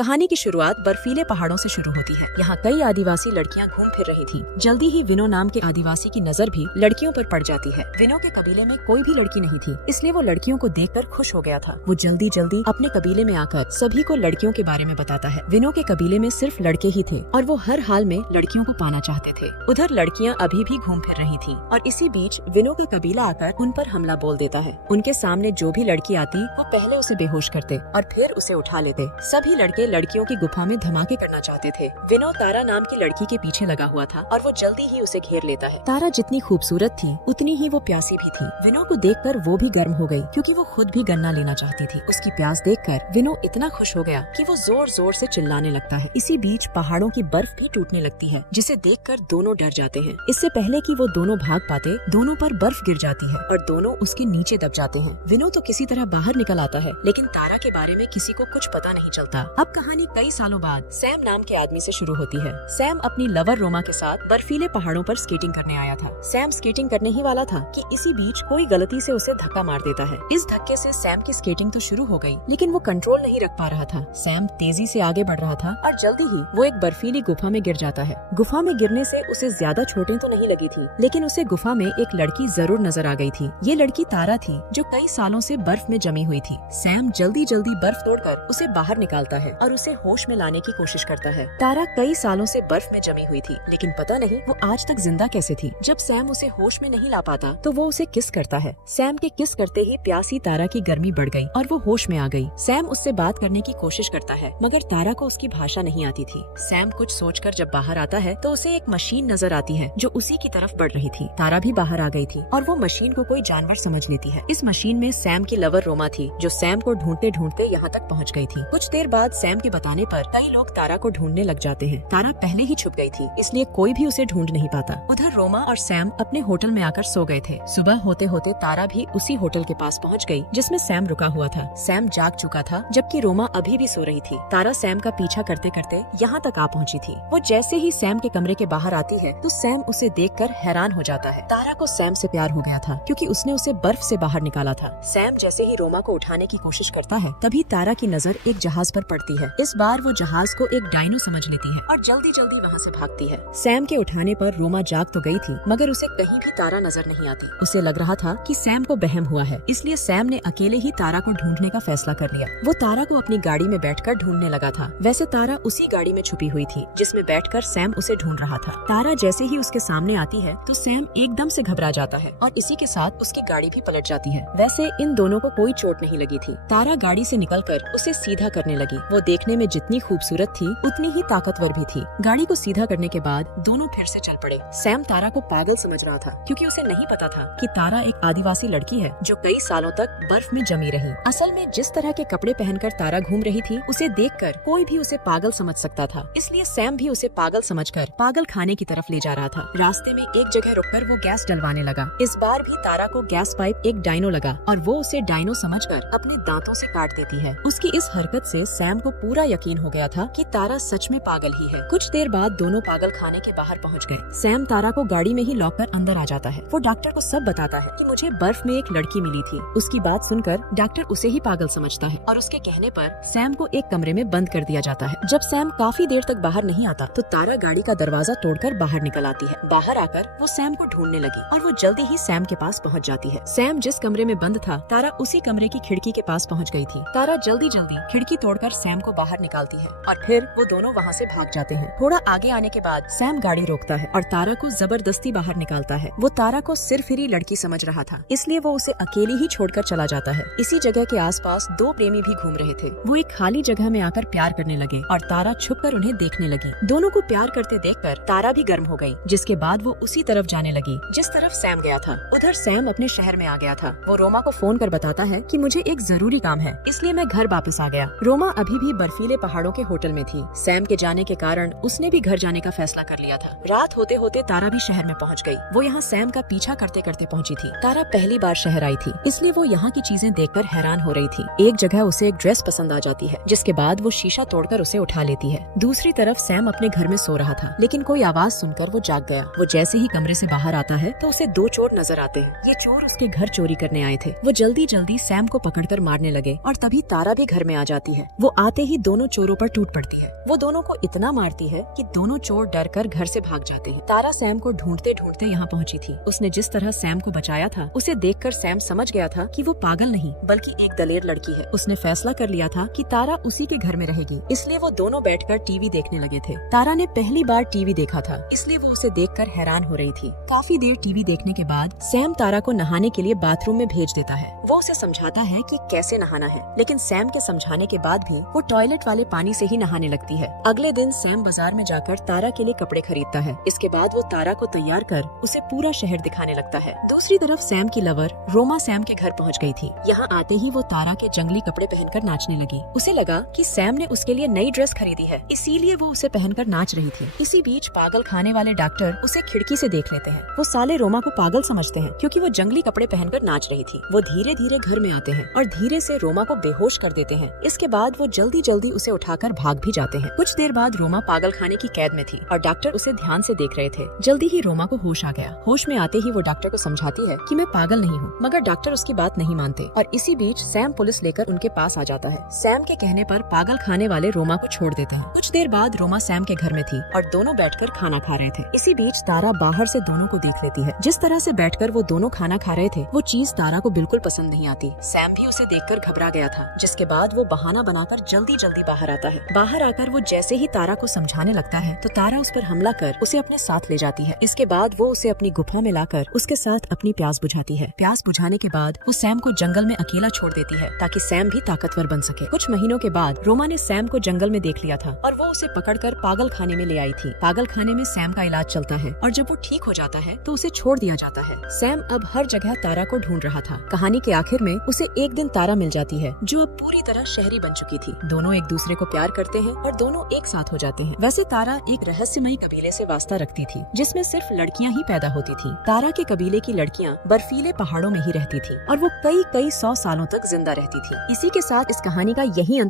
कहानी की शुरुआत बर्फीले पहाड़ों से शुरू होती है। यहाँ कई आदिवासी लड़कियाँ घूम फिर रही थी। जल्दी ही विनो नाम के आदिवासी की नजर भी लड़कियों पर पड़ जाती है। विनो के कबीले में कोई भी लड़की नहीं थी, इसलिए वो लड़कियों को देखकर खुश हो गया था। वो जल्दी जल्दी अपने कबीले में आकर सभी को लड़कियों के बारे में बताता है। विनो के कबीले में सिर्फ लड़के ही थे और वो हर हाल में लड़कियों को पाना चाहते थे। उधर लड़कियाँ अभी भी घूम फिर रही थी और इसी बीच विनो का कबीला आकर उन पर हमला बोल देता है। उनके सामने जो भी लड़की आती वो पहले उसे बेहोश करते और फिर उसे उठा लेते। सभी लड़के लड़कियों की गुफा में धमाके करना चाहते थे। विनो तारा नाम की लड़की के पीछे लगा हुआ था और वो जल्दी ही उसे घेर लेता है। तारा जितनी खूबसूरत थी उतनी ही वो प्यासी भी थी। विनो को देखकर वो भी गर्म हो गई क्योंकि वो खुद भी गन्ना लेना चाहती थी। उसकी प्यास देखकर विनो इतना खुश हो गया कि वो जोर जोर से चिल्लाने लगता है। इसी बीच पहाड़ों की बर्फ भी टूटने लगती है, जिसे देखकर दोनों डर जाते हैं। इससे पहले कि वो दोनों भाग पाते, दोनों पर बर्फ गिर जाती है और दोनों उसके नीचे दब जाते हैं। विनो तो किसी तरह बाहर निकल आता है, लेकिन तारा के बारे में किसी को कुछ पता नहीं चलता। अब कहानी कई सालों बाद सैम नाम के आदमी से शुरू होती है। सैम अपनी लवर रोमा के साथ बर्फीले पहाड़ों पर स्केटिंग करने आया था। सैम स्केटिंग करने ही वाला था कि इसी बीच कोई गलती से उसे धक्का मार देता है। इस धक्के से सैम की स्केटिंग तो शुरू हो गई, लेकिन वो कंट्रोल नहीं रख पा रहा था। सैम तेजी से आगे बढ़ रहा था और जल्दी ही वो एक बर्फीली गुफा में गिर जाता है। गुफा में गिरने से उसे ज्यादा चोटें तो नहीं लगी थी, लेकिन उसे गुफा में एक लड़की जरूर नजर आ गई थी। ये लड़की तारा थी, जो कई सालों से बर्फ में जमी हुई थी। सैम जल्दी जल्दी बर्फ तोड़कर उसे बाहर निकालता है और उसे होश में लाने की कोशिश करता है। तारा कई सालों से बर्फ में जमी हुई थी, लेकिन पता नहीं वो आज तक जिंदा कैसे थी। जब सैम उसे होश में नहीं ला पाता तो वो उसे किस करता है। सैम के किस करते ही प्यासी तारा की गर्मी बढ़ गई और वो होश में आ गई। सैम उससे बात करने की कोशिश करता है, मगर तारा को उसकी भाषा नहीं आती थी। सैम कुछ सोचकर जब बाहर आता है तो उसे एक मशीन नजर आती है जो उसी की तरफ बढ़ रही थी। तारा भी बाहर आ गई थी और वो मशीन को कोई जानवर समझ लेती है। इस मशीन में सैम की लवर रोमा थी, जो सैम को ढूंढते ढूंढते यहाँ तक पहुँच गई थी। कुछ देर बाद सैम के बताने पर कई लोग तारा को ढूंढने लग जाते हैं। तारा पहले ही छुप गई थी, इसलिए कोई भी उसे ढूंढ नहीं पाता। उधर रोमा और सैम अपने होटल में आकर सो गए थे। सुबह होते होते तारा भी उसी होटल के पास पहुंच गई जिसमें सैम रुका हुआ था। सैम जाग चुका था, जबकि रोमा अभी भी सो रही थी। तारा सैम का पीछा करते करते यहाँ तक आ पहुँची थी। वो जैसे ही सैम के कमरे के बाहर आती है तो सैम उसे देखकर हैरान हो जाता है। तारा को सैम से प्यार हो गया था क्योंकि उसने उसे बर्फ से बाहर निकाला था। सैम जैसे ही रोमा को उठाने की कोशिश करता है, तभी तारा की नजर एक जहाज पर पड़ती है। इस बार वो जहाज को एक डायनो समझ लेती है और जल्दी जल्दी वहाँ से भागती है। सैम के उठाने पर रोमा जाग तो गई थी, मगर उसे कहीं भी तारा नजर नहीं आती। उसे लग रहा था कि सैम को बहम हुआ है, इसलिए सैम ने अकेले ही तारा को ढूंढने का फैसला कर लिया। वो तारा को अपनी गाड़ी में बैठकर ढूंढने लगा था। वैसे तारा उसी गाड़ी में छुपी हुई थी जिसमें बैठकर सैम उसे ढूंढ रहा था। तारा जैसे ही उसके सामने आती है तो सैम एकदम से घबरा जाता है और इसी के साथ उसकी गाड़ी भी पलट जाती है। वैसे इन दोनों को कोई चोट नहीं लगी थी। तारा गाड़ी से निकलकर उसे सीधा करने लगी। वो देखने में जितनी खूबसूरत थी उतनी ही ताकतवर भी थी। गाड़ी को सीधा करने के बाद दोनों फिर से चल पड़े। सैम तारा को पागल समझ रहा था क्योंकि उसे नहीं पता था कि तारा एक आदिवासी लड़की है जो कई सालों तक बर्फ में जमी रही। असल में जिस तरह के कपड़े पहनकर तारा घूम रही थी, उसे देखकर कोई भी उसे पागल समझ सकता था। इसलिए सैम भी उसे पागल समझकर पागल खाने की तरफ ले जा रहा था। रास्ते में एक जगह रुककर वो गैस डलवाने लगा। इस बार भी तारा को गैस पाइप एक डायनो लगा और वो उसे डायनो समझकर अपने दांतों से काट देती है। उसकी इस हरकत से सैम को पूरा यकीन हो गया था कि तारा सच में पागल ही है। कुछ देर बाद दोनों पागल खाने के बाहर पहुंच गए। सैम तारा को गाड़ी में ही लॉक कर अंदर आ जाता है। वो डॉक्टर को सब बताता है कि मुझे बर्फ में एक लड़की मिली थी। उसकी बात सुनकर डॉक्टर उसे ही पागल समझता है और उसके कहने पर सैम को एक कमरे में बंद कर दिया जाता है। जब सैम काफी देर तक बाहर नहीं आता तो तारा गाड़ी का दरवाजा तोड़कर बाहर निकल आती है। बाहर आकर वो सैम को ढूंढने लगी और वो जल्दी ही सैम के पास पहुँच जाती है। सैम जिस कमरे में बंद था, तारा उसी कमरे की खिड़की के पास पहुँच गई थी। तारा जल्दी जल्दी खिड़की तोड़कर सैम को बाहर निकालती है और फिर वो दोनों वहाँ से भाग जाते हैं। थोड़ा आगे आने के बाद सैम गाड़ी रोकता है और तारा को जबरदस्ती बाहर निकालता है। वो तारा को सिरफिरी लड़की समझ रहा था, इसलिए वो उसे अकेली ही छोड़कर चला जाता है। इसी जगह के आसपास दो प्रेमी भी घूम रहे थे। वो एक खाली जगह में आकर प्यार करने लगे और तारा छुपकर उन्हें देखने लगी। दोनों को प्यार करते देखकर तारा भी गर्म हो गई, जिसके बाद वो उसी तरफ जाने लगी जिस तरफ सैम गया था। उधर सैम अपने शहर में आ गया था। वो रोमा को फोन कर बताता है कि मुझे एक जरूरी काम है, इसलिए मैं घर वापस आ गया। रोमा अभी भी बर्फीले पहाड़ों के होटल में थी। सैम के जाने के कारण उसने भी घर जाने का फैसला कर लिया था। रात होते होते तारा भी शहर में पहुंच गई। वो यहाँ सैम का पीछा करते करते पहुंची थी। तारा पहली बार शहर आई थी, इसलिए वो यहाँ की चीजें देखकर हैरान हो रही थी। एक जगह उसे एक ड्रेस पसंद आ जाती है, जिसके बाद वो शीशा तोड़कर उसे उठा लेती है। दूसरी तरफ सैम अपने घर में सो रहा था, लेकिन कोई आवाज सुनकर वो जाग गया। वो जैसे ही कमरे से बाहर आता है तो उसे दो चोर नजर आते हैं। ये चोर उसके घर चोरी करने आए थे। वो जल्दी जल्दी सैम को पकड़कर मारने लगे और तभी तारा भी घर में आ जाती है। वो आते ही दोनों चोरों पर टूट पड़ती है। वो दोनों को इतना मारती है कि दोनों चोर डरकर घर से भाग जाते हैं। तारा सैम को ढूंढते ढूंढते यहाँ पहुँची थी। उसने जिस तरह सैम को बचाया था, उसे देखकर सैम समझ गया था कि वो पागल नहीं बल्कि एक दलेर लड़की है। उसने फैसला कर लिया था कि तारा उसी के घर में रहेगी, इसलिए वो दोनों बैठकर टीवी देखने लगे थे। तारा ने पहली बार टीवी देखा था, इसलिए वो उसे देखकर हैरान हो रही थी। काफी देर टीवी देखने के बाद सैम तारा को नहाने के लिए बाथरूम में भेज देता है। वो उसे समझाता है कि कैसे नहाना है, लेकिन सैम के समझाने के बाद भी वो टॉयलेट वाले पानी से ही नहाने लगती है। अगले दिन सैम बाजार में जाकर तारा के लिए कपड़े खरीदता है। इसके बाद वो तारा को तैयार कर उसे पूरा शहर दिखाने लगता है। दूसरी तरफ सैम की लवर रोमा सैम के घर पहुंच गई थी। यहाँ आते ही वो तारा के जंगली कपड़े पहनकर नाचने लगी। उसे लगा कि सैम ने उसके लिए नई ड्रेस खरीदी है, इसीलिए वो उसे पहनकर नाच रही थी। इसी बीच पागल खाने वाले डॉक्टर उसे खिड़की से देख लेते हैं। वो साले रोमा को पागल समझते हैं क्योंकि वो जंगली कपड़े पहनकर नाच रही थी। वो धीरे धीरे घर में आते हैं और धीरे से रोमा को बेहोश कर देते हैं। इसके बाद वो जल्दी जल्दी उसे उठाकर भाग भी जाते हैं। कुछ देर बाद रोमा पागल खाने की कैद में थी और डॉक्टर उसे ध्यान से देख रहे थे। जल्दी ही रोमा को होश आ गया। होश में आते ही वो डॉक्टर को समझाती है कि मैं पागल नहीं हूँ, मगर डॉक्टर उसकी बात नहीं मानते और इसी बीच सैम पुलिस लेकर उनके पास आ जाता है। सैम के कहने पर पागल खाने वाले रोमा को छोड़ देते हैं। कुछ देर बाद रोमा सैम के घर में थी और दोनों बैठकर खाना खा रहे थे। इसी बीच तारा बाहर से दोनों को देख लेती है। जिस तरह से बैठकर वो दोनों खाना खा रहे थे, वो चीज तारा को बिल्कुल पसंद नहीं आती। सैम भी उसे देखकर घबरा गया था, जिसके बाद वो बहाना बनाकर जल्दी जल्दी बाहर आता है। बाहर आकर वो जैसे ही तारा को समझाने लगता है तो तारा उस पर हमला कर उसे अपने साथ ले जाती है। इसके बाद वो उसे अपनी गुफा में लाकर उसके साथ अपनी प्यास बुझाती है। प्यास बुझाने के बाद वो सैम को जंगल में अकेला छोड़ देती है ताकि सैम भी ताकतवर बन सके। कुछ महीनों के बाद रोमा ने सैम को जंगल में देख लिया था और वो उसे पकड़कर पागल खाने में ले आई थी। पागल खाने में सैम का इलाज चलता है और जब वो ठीक हो जाता है तो उसे छोड़ दिया जाता है। सैम अब हर जगह तारा को ढूंढ रहा था। कहानी के आखिर में उसे एक दिन तारा मिल जाती है, जो अब पूरी तरह शहरी बन चुकी थी। दोनों एक दूसरे को प्यार करते हैं और दोनों एक साथ हो जाते हैं। वैसे तारा एक रहस्यमयी कबीले से वास्ता रखती थी, जिसमें सिर्फ लड़कियां ही पैदा होती थी। तारा के कबीले की लड़कियां बर्फीले पहाड़ों में ही रहती थी और वो कई 100 सालों तक जिंदा रहती थी। इसी के साथ इस कहानी का यही अंत